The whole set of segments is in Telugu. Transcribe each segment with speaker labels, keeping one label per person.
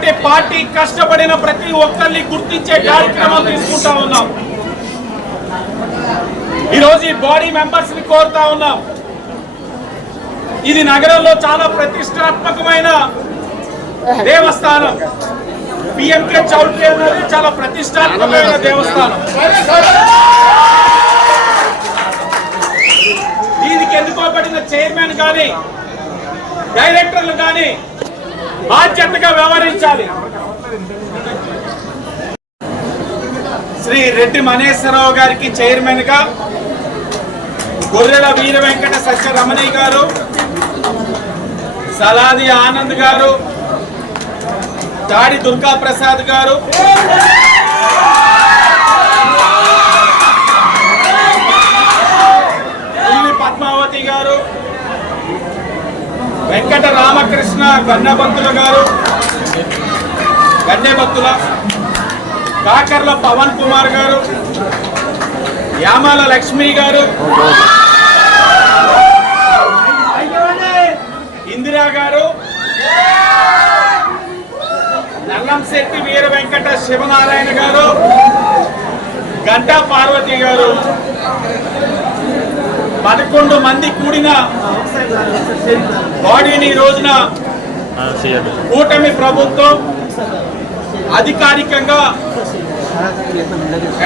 Speaker 1: పార్టీ కష్టపడిన ప్రతి ఒక్కరిని గుర్తించే కార్యక్రమం తీసుకుంటా ఉన్నాం. ఈరోజు ఈ బాడీ మెంబర్స్ని కోరుతా ఉన్నాం. ఇది నగరంలో చాలా ప్రతిష్టాత్మకమైన దేవస్థానం. పిఎంకే చౌట్రీ అనేది చాలా ప్రతిష్టాత్మకమైన దేవస్థానం. దీనికి ఎన్నుకోబడిన చైర్మన్ కానీ డైరెక్టర్లు కానీ బాధ్యతగా వ్యవహరించాలి. శ్రీ రెడ్డి మనేశ్వరరావు గారికి చైర్మన్గా గొర్రెల వీర వెంకట సత్య రమణయ్య గారు సలాది ఆనంద్ గారు దాడి దుర్గా ప్రసాద్ గారు పద్మావతి గారు వెంకట రామకృష్ణ గన్నభక్తుల గారు. గన్నెభక్తుల కాకర్ల పవన్ కుమార్ గారు. యామాల లక్ష్మి గారు. ఇందిరా గారు. నల్లంశెట్టి వీర వెంకట శివనారాయణ గారు. గంటా పార్వతి గారు. పదకొండు మంది కూడిన బాడీని ఈ రోజున కూటమి ప్రభుత్వం అధికారికంగా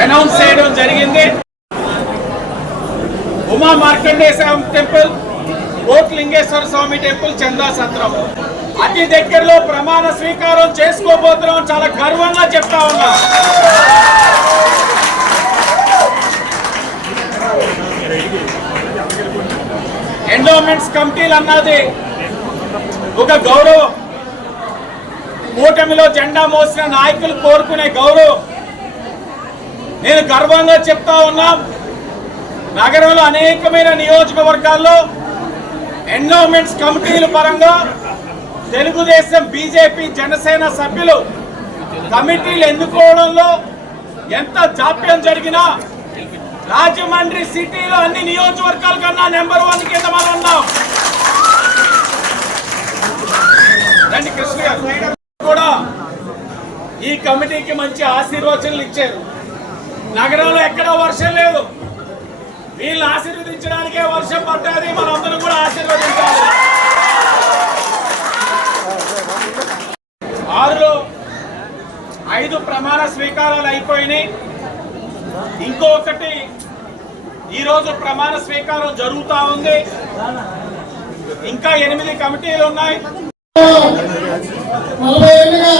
Speaker 1: అనౌన్స్ చేయడం జరిగింది. ఉమా మార్కండేయ స్వామి టెంపుల్ కోట్లింగేశ్వర స్వామి టెంపుల్ చందా సత్రం అతి దగ్గరలో ప్రమాణ స్వీకారం చేసుకోబోతున్నాం చాలా గర్వంగా చెప్తా ఉన్నా. ఎండోమెంట్స్ కమిటీలు అన్నది ఒక గౌరవం. కూటమిలో జెండా మోసిన నాయకులు కోరుకునే గౌరవం. నేను గర్వంగా చెప్తా ఉన్నా నగరంలో అనేకమైన నియోజకవర్గాల్లో ఎండోమెంట్స్ కమిటీల పరంగా తెలుగుదేశం బీజేపీ జనసేన సభ్యులు కమిటీలు ఎన్నుకోవడంలో ఎంత జాప్యం జరిగినా రాజమండ్రి సిటీలో అన్ని నియోజకవర్గాల కన్నా నెంబర్ వన్ కింద మనం ఉన్నాం. రండి కృష్ణ గారు. కూడా ఈ కమిటీకి మంచి ఆశీర్వచనలు ఇచ్చారు. నగరంలో ఎక్కడా వర్షం లేదు. వీళ్ళని ఆశీర్వదించడానికే వర్షం పడ్డది. మనందరం కూడా ఆశీర్వదించాలి. ఆరులో ఐదు ప్రమాణ స్వీకారాలు అయిపోయినాయి. ఇంకొకటి ఈరోజు ప్రమాణ స్వీకారం జరుగుతా ఉంది. ఇంకా ఎనిమిది కమిటీలు ఉన్నాయి.
Speaker 2: నలభై ఏళ్ళుగా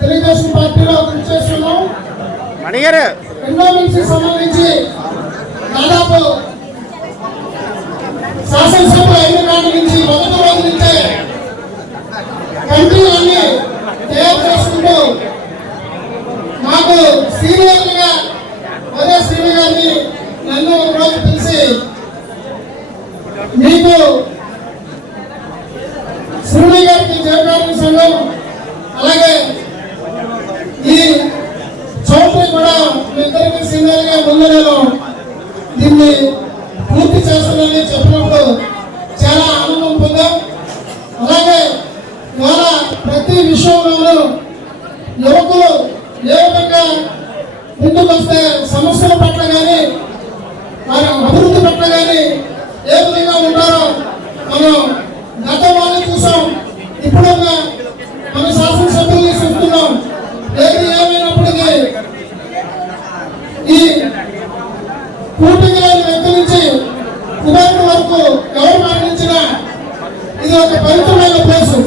Speaker 2: తెలుగుదేశం పార్టీలో కృషి చేస్తున్నాం.
Speaker 3: మణిగారు
Speaker 2: ఎండోమెంట్స్ సంబంధించి దాదాపు శాసనసభ నాటి నుంచి మొదటి రోజు నుంచే కంట్రీలన్నీ తయారు చేసుకుంటూ మాకు సీనియర్లుగా అదే శ్రీని గారిని నన్ను ఒక రోజు పిలిచి మీకు శ్రీని గారికి జయకారణ సంఘం అలాగే ఈ చౌట్రీ కూడా మీ ఇద్దరికి సీనియర్గా ముందు నేను దీన్ని పూర్తి చేస్తానని చెప్పినప్పుడు చాలా ఆనందం పొందాం. అలాగే ఇవాళ ప్రతి విషయంలోనూ యువకులు ఏ విధంగా ముందుకు వస్తే సమస్యల పట్ల కానీ వారి అభివృద్ధి పట్ల కానీ ఏ విధంగా ఉంటారో మనం గతంలోనే చూసాం. ఇప్పుడున్న మన శాసనసభ్యుల్ని చూస్తున్నాం. ఏది ఏమైనప్పటికీ ఈ కూటమిలోని వ్యక్తి నుంచి కుమారుడు వరకు ఎవరు మరణించినా ఇది ఒక పవిత్రమైన ప్లేసు.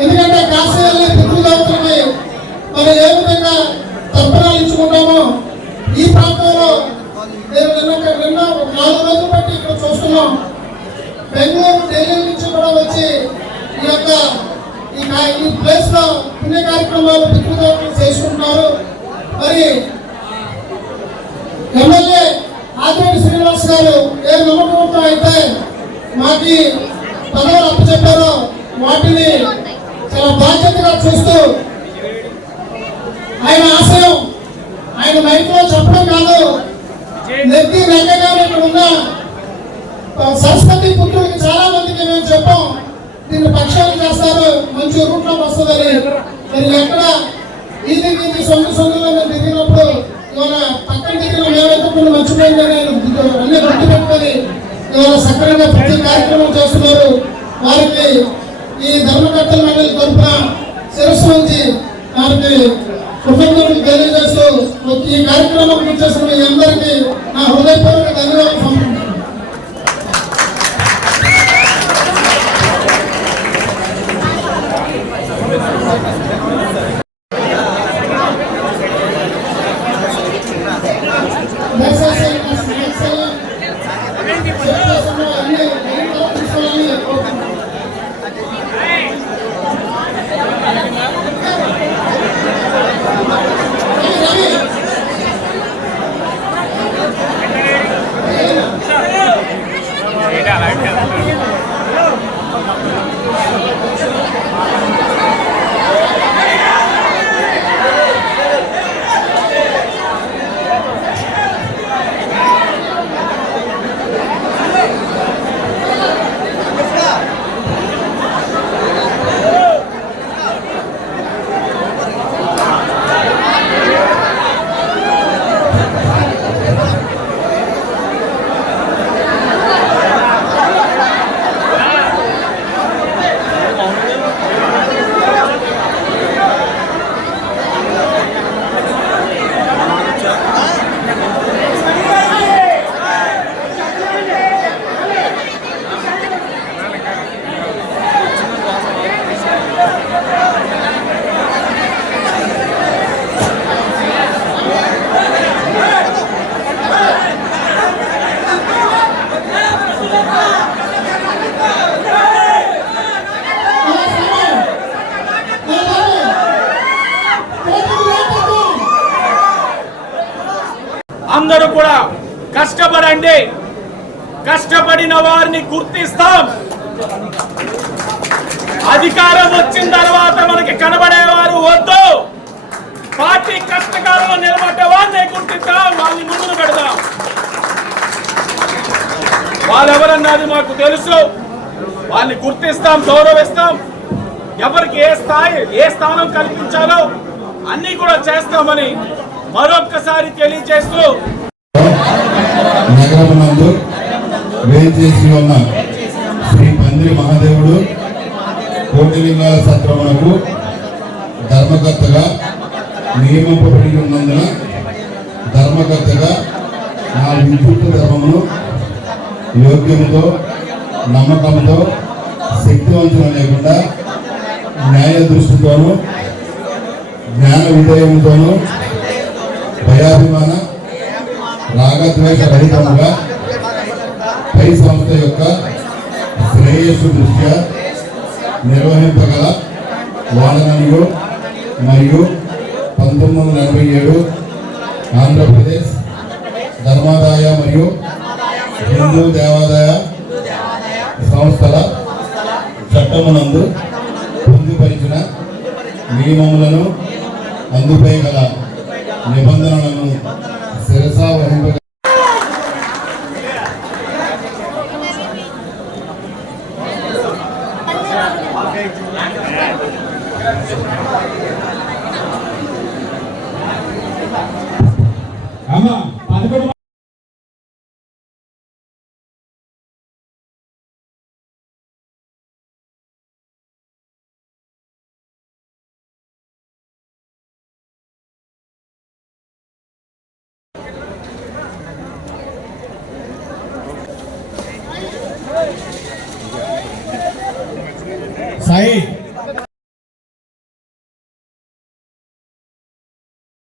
Speaker 2: ఎందుకంటే కాశీ పితృలు అవుతున్నాయి మనం ఏ విధంగా తర్పణాలు ఇచ్చుకుంటామో ఈ ప్రాంతంలో నేను నిన్న నిన్న నాలుగు రోజులు బట్టి ఇక్కడ చూస్తున్నాం. బెంగళూరు ఢిల్లీ నుంచి కూడా వచ్చి ఈ యొక్క ఈ కా- ప్లేస్లో పుణ్య కార్యక్రమాలు పితృదేవతలు చేసుకుంటున్నారు. మరి ఎమ్మెల్యే ఆదిరెడ్డి శ్రీనివాస్ గారు ఏ నమ్మకంతో అయితే మాకు పదవులు అప్పచెప్పారో వాటిని చాలా బాధ్యతగా చూస్తూ ఆయన ఆశయం ఆయన మైక్లో చెప్పడం కాదు. నెత్తి రంగగారు ఇక్కడ ఉన్న సరస్వతి పుత్రులకి చాలా మందికి మేము చెప్పాం దీన్ని పక్షాలు చేస్తారు మంచి రూపంలో వస్తుందని. మీరు ఎక్కడ ఇది వీధి సొంత సొంతలో మేము దిగినప్పుడు పక్కన దిగిన మేమైతే కొన్ని మర్చిపోయిందని అన్ని గుర్తుపెట్టుకొని ఇవాళ సక్రమంగా ప్రతి కార్యక్రమం చేస్తున్నారు. వారికి ఈ ధర్మకర్తల మండలి తరఫున శిరస్సు ఉంచి వారికి కృతజ్ఞతలు తెలియజేస్తూ ఈ కార్యక్రమం చేసిన మీ అందరికీ నా హృదయపూర్వక ధన్యవాదాలు.
Speaker 1: అందరూ కూడా కష్టపడండి. కష్టపడిన వారిని గుర్తిస్తాం. అధికారం వచ్చిన తర్వాత మనకి కనబడేవారు వద్దు. పార్టీ కష్టకాలంలో నిలబడ్డ వారిని గుర్తిస్తాం వాళ్ళని ముందుకు పెడతాం వాళ్ళెవరన్నది మాకు తెలుసు. వాళ్ళని గుర్తిస్తాం గౌరవిస్తాం. ఎవరికి ఏ స్థాయి ఏ స్థానం కల్పించాలో అన్నీ కూడా చేస్తామని మరొక్కసారి తెలియజేస్తూ
Speaker 3: నగరమునందు వేచేసి ఉన్న శ్రీ పందిరి మహాదేవుడు కోటిలింగాల సత్రమునకు ధర్మకర్తగా నియమింపబడి ఉన్నందున ధర్మకర్తగా నా విద్యుత్ ధర్మమును యోగ్యముతో నమ్మకంతో శక్తివంతం లేకుండా న్యాయ దృష్టితోనూ జ్ఞాన విధేయంతోనూ భయాభిమాన రాగద్వేష రహితముగా పై సంస్థ యొక్క శ్రేయస్సు దృష్ట్యా నిర్వహింపగల వాదనలు మరియు పంతొమ్మిది వందల ఎనభై ఏడు ఆంధ్రప్రదేశ్ ధర్మాదాయ మరియు హిందూ దేవాదాయ సంస్థల చట్టమునందు పొందుపరిచిన నియమములను అందుపై గల నిబంధనలను శిరసా వహింప
Speaker 4: అమ్మా పదకొండు